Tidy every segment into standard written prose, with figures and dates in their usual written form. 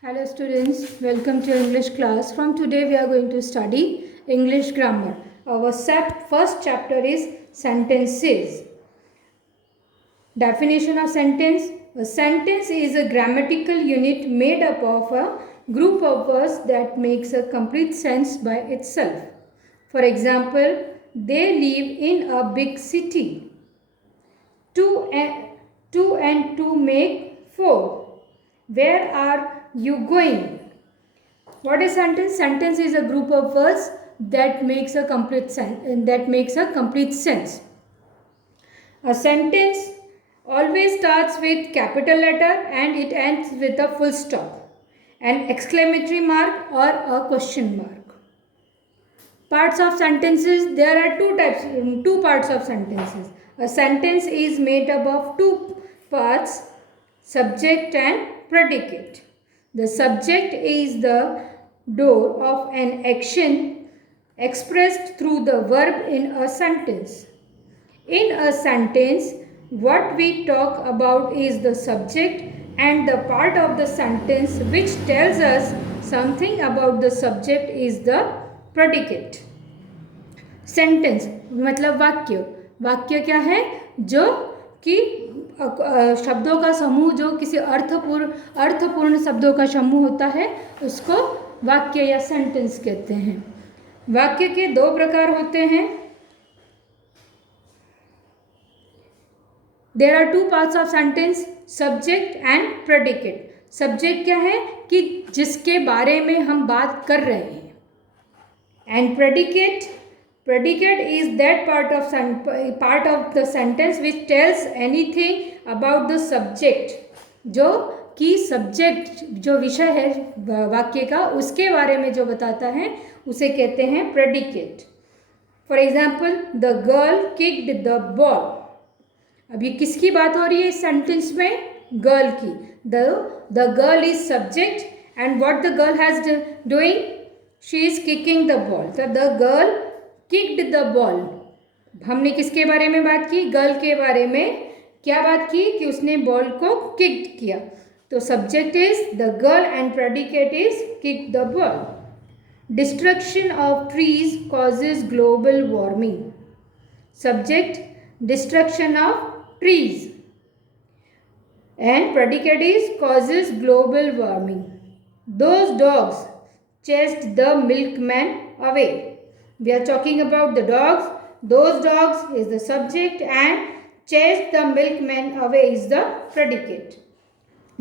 Hello students, welcome to English class. From today we are going to study English grammar. Our first chapter is sentences. Definition of sentence. A sentence is a grammatical unit made up of a group of words that makes a complete sense by itself. For example, they live in a big city. Two and two make four. Where are you going? What is sentence? Sentence is a group of words that makes a complete sense. A sentence always starts with capital letter and it ends with a full stop, an exclamatory mark or a question mark. Parts of sentences. There are two parts of sentences. A sentence is made up of two parts, subject and predicate. The subject is the door of an action expressed through the verb in a sentence. In a sentence, what we talk about is the subject and the part of the sentence which tells us something about the subject is the predicate. Sentence मतलब वाक्य क्या है? जो कि शब्दों का समूह, जो किसी अर्थपूर्ण शब्दों का समूह होता है उसको वाक्य या सेंटेंस कहते हैं. वाक्य के दो प्रकार होते हैं. There are two parts of sentence, subject and predicate. Subject क्या है? कि जिसके बारे में हम बात कर रहे हैं. And predicate is that part of the sentence which tells anything about the subject. जो कि सब्जेक्ट, जो विषय है वाक्य का, उसके बारे में जो बताता है उसे कहते हैं predicate. For example, the girl kicked the ball. अभी किसकी बात हो रही है इस सेंटेंस में? गर्ल की. The girl is subject and what the girl has doing? She is kicking the ball. The girl kicked the ball. हमने किसके बारे में बात की? गर्ल के बारे में. क्या बात की? कि उसने बॉल को किक्ड किया. तो subject is the girl and predicate is kick the ball. Destruction of trees causes global warming. Subject destruction of trees and predicate is causes global warming. Those dogs chased the milkman away. We are talking about the dogs. Those dogs is the subject and chased the milkman away is the predicate.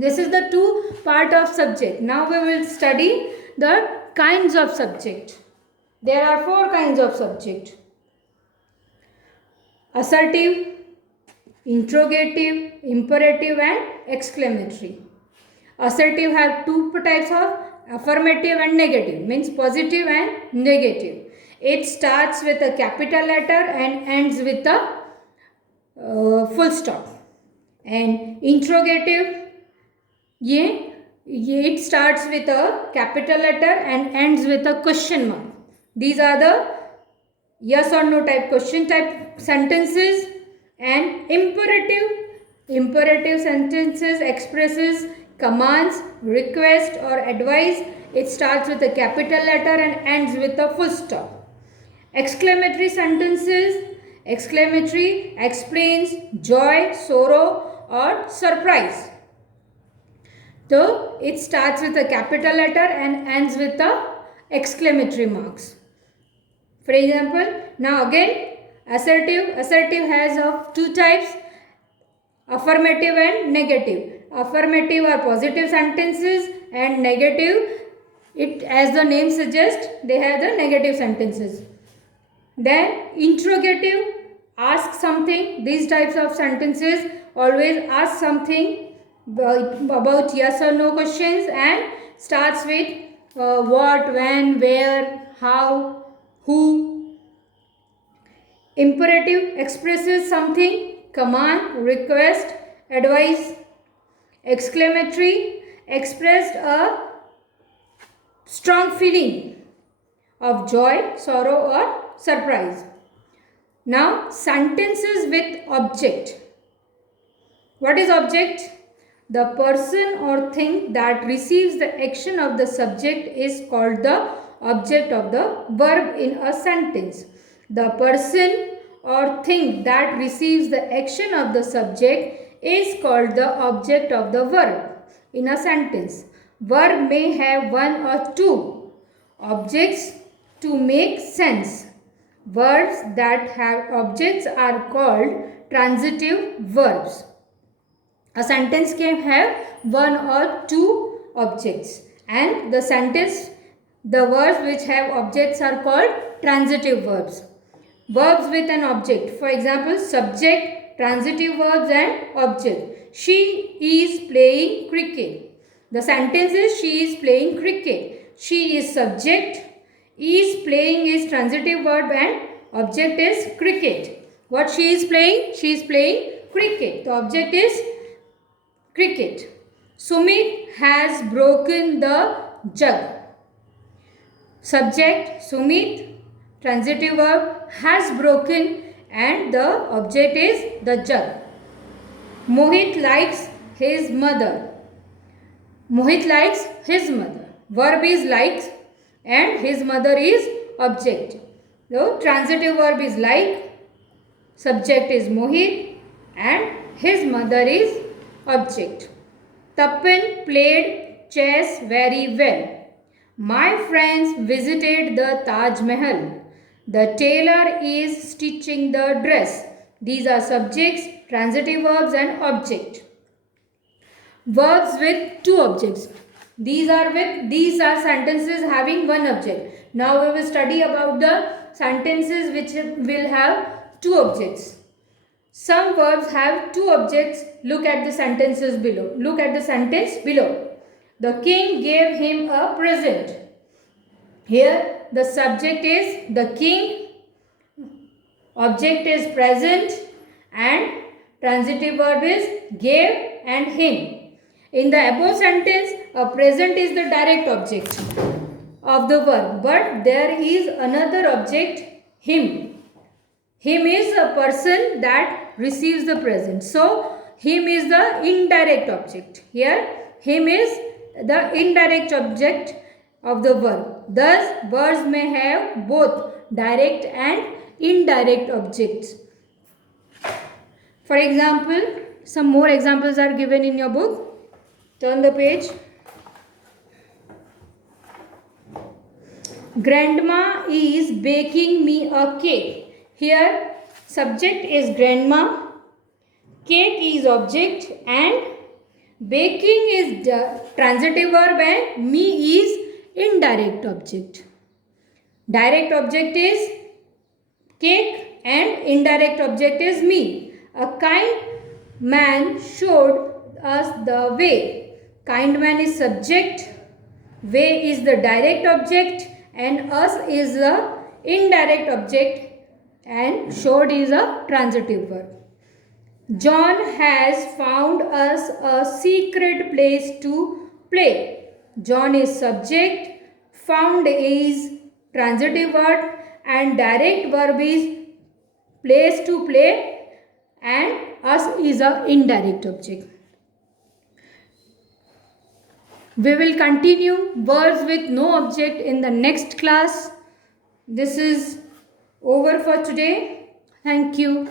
This is the two part of subject. Now we will study the kinds of subject. There are four kinds of subject: assertive, interrogative, imperative and exclamatory. Assertive have two types of, affirmative and negative, means positive and negative. It starts with a capital letter and ends with a full stop. And interrogative, it starts with a capital letter and ends with a question mark. These are the yes or no type, question type sentences. And imperative sentences expresses commands, request or advice. It starts with a capital letter and ends with a full stop. Exclamatory sentences, exclamatory explains joy, sorrow or surprise. So it starts with a capital letter and ends with a exclamatory marks. For example, now again, assertive has of two types, affirmative and negative. Affirmative are positive sentences and negative, it as the name suggests, they have the negative sentences. Then interrogative, ask something. These types of sentences always ask something about yes or no questions and starts with what, when, where, how, who. Imperative expresses something, command, request, advice. Exclamatory expressed a strong feeling of joy, sorrow or surprise. Now sentences with object. What is object? The person or thing that receives the action of the subject is called the object of the verb in a sentence. The person or thing that receives the action of the subject is called the object of the verb in a sentence. Verb may have one or two objects to make sense. Verbs that have objects are called transitive verbs. A sentence can have one or two objects, and the verbs which have objects are called transitive verbs. Verbs with an object, for example, subject, transitive verbs and object. She is playing cricket. The sentence is she is playing cricket. She is subject, is playing is transitive verb and object is cricket. What she is playing? She is playing cricket. The object is cricket. Sumit has broken the jug. Subject Sumit, transitive verb has broken and the object is the jug. Mohit likes his mother. Mohit likes his mother. Verb is likes and his mother is object. So transitive verb is like, subject is Mohit and his mother is object. Tapan played chess very well. My friends visited the Taj Mahal. The tailor is stitching the dress. These are subjects, transitive verbs and object. Verbs with two objects. These are sentences having one object. Now we will study about the sentences which will have two objects. Some verbs have two objects. Look at the sentences below. Look at the sentence below. The king gave him a present. Here the subject is the king, object is present and transitive verb is gave and him. In the above sentence, a present is the direct object of the verb, but there is another object, him. Him is a person that receives the present. So, him is the indirect object. Here, him is the indirect object of the verb. Thus, verbs may have both direct and indirect objects. For example, some more examples are given in your book. Turn the page. Grandma is baking me a cake. Here, subject is grandma, cake is object and baking is the transitive verb and me is indirect object. Direct object is cake and indirect object is me. A kind man showed us the way. Kind man is subject, way is the direct object and us is the indirect object and showed is a transitive verb. John has found us a secret place to play. John is subject, found is transitive verb and direct verb is place to play and us is a indirect object. We will continue verbs with no object in the next class. This is over for today. Thank you.